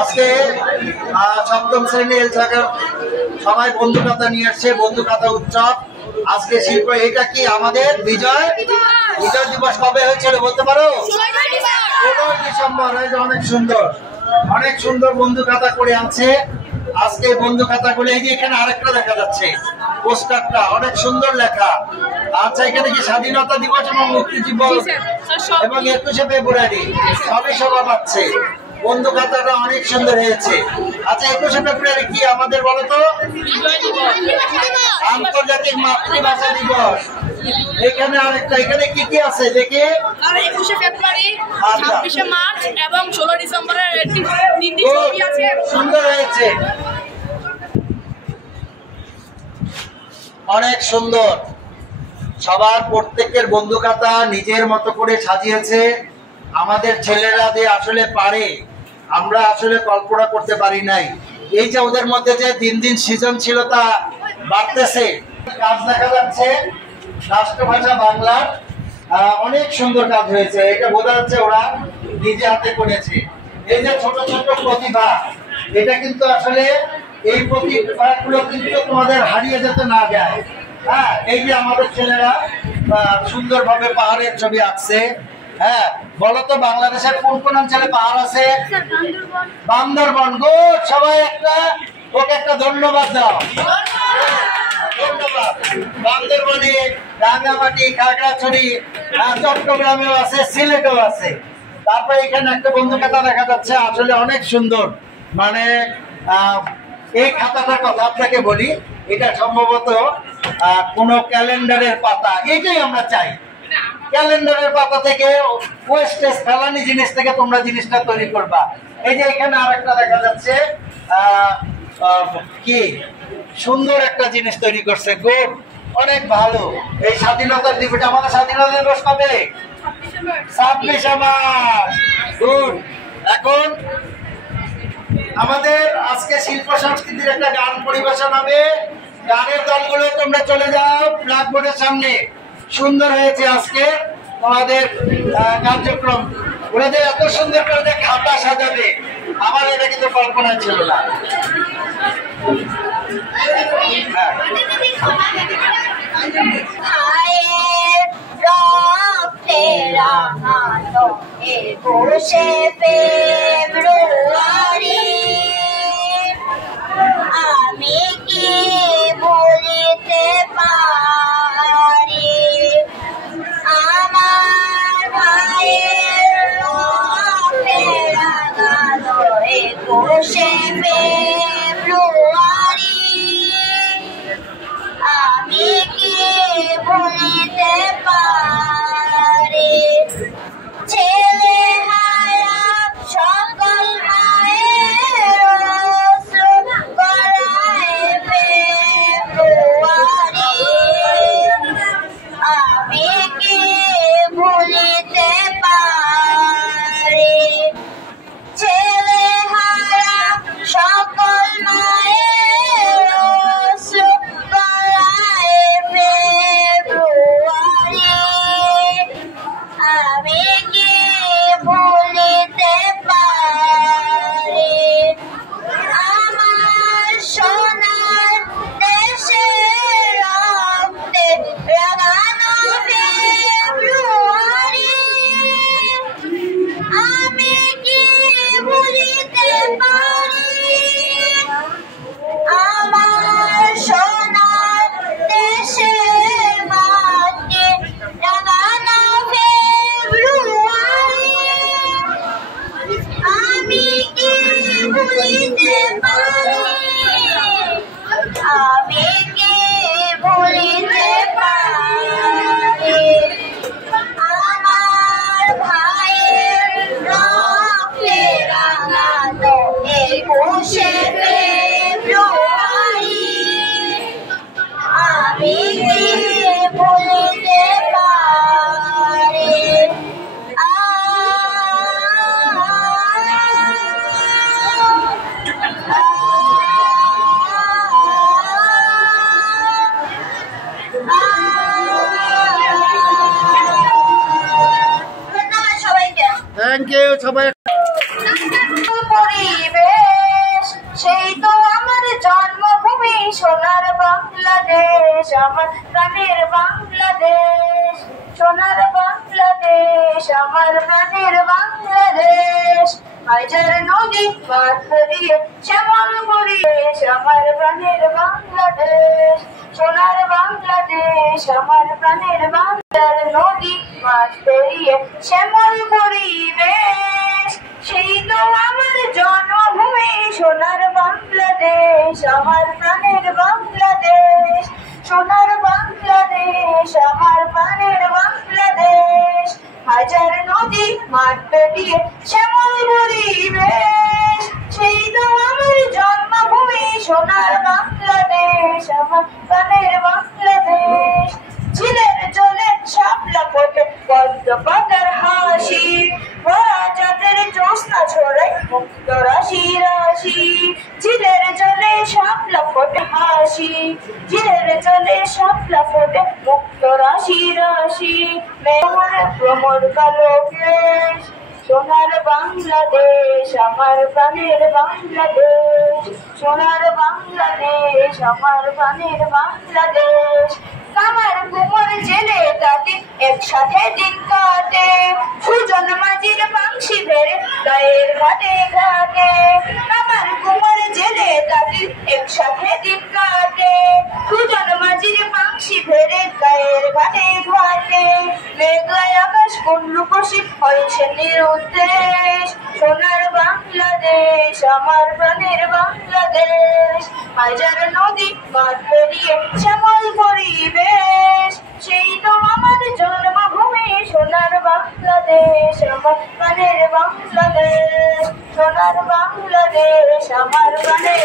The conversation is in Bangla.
আজকে সপ্তম শ্রেণী এল শাখার সবাই বন্ধু খাতা নিয়ে আসছে, বন্ধু খাতা উৎসব। আজকে শিল্প, এটা কি আমাদের বিজয় দিবস কবে হয়েছিল বলতে পারো? 16 ডিসেম্বর। অনেক সুন্দর, অনেক সুন্দর বন্ধু খাতা করে আছে আজকে। বন্ধু খাতা গুলো এই যে এখানে আরেকটা দেখা যাচ্ছে, পোস্টারটা অনেক সুন্দর লেখা। আচ্ছা, এখানে কি স্বাধীনতা দিবস এবং মুক্তিযুদ্ধ এবং 21শে ফেব্রুয়ারি সবই শোভা পাচ্ছে। বন্ধু খাতাটা অনেক সুন্দর হয়েছে। আচ্ছা, 21শে ফেব্রুয়ারি কি আমাদের বলতো? আন্তর্জাতিক মাতৃভাষা দিবস। এখানে আরেকটা, এখানে কি কি আছে দেখি? 21শে ফেব্রুয়ারি, 26শে মার্চ এবং 16 ডিসেম্বরের একটি ছবি আছে। সুন্দর হয়েছে, অনেক সুন্দর। সবার প্রত্যেকের বন্ধু খাতা নিজের মতো করে সাজিয়েছে। আমাদের ছেলেরা যে আসলে পারে, আমরা আসলে কল্পনা করতে পারি নাই। এই যে ওদের মধ্যে যে দিন দিন সৃজনশীলতা বাড়তেছে। কাজ দেখা যাচ্ছে রাষ্ট্রভাষা বাংলার অনেক সুন্দর কাজ হয়েছে। এটা বোঝা যাচ্ছে ওরা নিজে হাতে করেছে। এই যে ছোট ছোট প্রতিভা, এটা কিন্তু আসলে এই প্রতিভাগুলো কিন্তু তোমাদের হারিয়ে যেতে না যায়। হ্যাঁ, এই যে আমাদের ছেলেরা সুন্দরভাবে পাহাড়ের ছবি আঁকছে। হ্যাঁ, বলতো বাংলাদেশের কোন কোন অঞ্চলে পাহাড় আছে? বান্দরবন। গুড, সবাই ওকে একটা ধন্যবাদ দাও। ধন্যবাদ। বান্দরবনে, রাঙ্গামাটি, খাগড়াছড়ি, চট্টগ্রামেও আছে, সিলেটেও আছে। তারপরে এখানে একটা বন্ধু খাতা দেখা যাচ্ছে, আসলে অনেক সুন্দর। মানে এই খাতাটার কথা আপনাকে বলি, এটা সম্ভবত কোন ক্যালেন্ডারের পাতা। এটাই আমরা চাই, ক্যালেন্ডারের পাতা থেকে ওয়েস্টেজ ফেলানি জিনিস থেকে তোমরা জিনিসটা তৈরি করবা। এই যে এখানে আরেকটা দেখা যাচ্ছে, কি সুন্দর একটা জিনিস তৈরি করছে। গুড, অনেক ভালো। এই স্বাধীনতার দিবস, আমাদের স্বাধীনতা দিবস কবে? 26শে মার্চ। গুড। এখন আমাদের আজকে শিল্প সংস্কৃতির একটা গান পরিবেশন হবে। গানের দলগুলো তোমরা চলে যাও ব্ল্যাকবোর্ডের সামনে। সুন্দর হয়েছে আজকে আমাদের কার্যক্রম। ওরা যে এত সুন্দর করে খাতা সাজাবে, আমার এটা কিন্তু কল্পনা ছিল না। আমি কি বলিতে পারি আমার ভাইয়ের গেল 21শে ফেব্রুয়ারি। আমি কি বলিতে পারি ছেলে হারা সকল মায়ের থ্যাংক ইউ সবাই। পরিবেশ সেই তো আমার জন্মভূমি সোনার বাংলাদেশ, আমার প্রাণের বাংলাদেশ, সোনার বাংলাদেশ, আমার প্রাণের বাংলাদেশ। হাজার নদী পার পেরিয়ে শ্যামল পরিবেশ, আমার প্রাণের বাংলাদেশ, সোনার বাংলাদেশ, আমার প্রাণের বাংলার নদী পার পেরিয়ে শ্যামল পরিবেশ সেই তো আমার জন্মভূমি সোনার বাংলাদেশ, আমার প্রাণের বাংলাদেশ, সোনার বাংলাদেশ, আমার প্রাণের বাংলাদেশ। হাজার নদী মাঠ পেরিয়ে শ্যামল পরিবেশ সেই তো আমার জন্মভূমি সোনার বাংলাদেশ, আমার প্রাণের বাংলাদেশ। ঝিলের জলে শাপলা ফোটে পদ্ম পাতার হাসি, ভরা চাঁদের জ্যোৎস্না ছড়ায় মুক্ত রাশি রাশি। ঝিলের জলে শাপলা ফোটে হাসি, ঝিলের জলে শাপলা ফোটে মুক্ত রাশি রাশি। মেঘের ভ্রমর কালো কেশ সোনার বাংলাদেশ, আমার প্রাণের বাংলাদেশ, সোনার বাংলাদেশ, আমার প্রাণের বাংলাদেশ। কামার কুমোর জেলে তাতে একসাথে দিন কাটে, সুজন মাঝির বাংশি ভেড়ে গায়ের ঘাটে ঘাটে। কামার কুমোর জেলে তাতে একসাথে দিন কাটে, সুজন মাঝির বাংশি ভেড়ে গায়ের ঘাটে ঘাটে। মেঘলায় আকাশ কোন রূপসী হয়েছে নিরুদ্দেশ, সোনার বাংলাদেশ, আমার প্রাণের বাংলাদেশ। হাজার নদী মাঠ পেরিয়ে শ্যামল পরিবেশ সেই তো আমার জন্মভূমি সোনার বাংলাদেশ, আমার প্রাণের বাংলাদেশ, সোনার বাংলাদেশ, আমার প্রাণের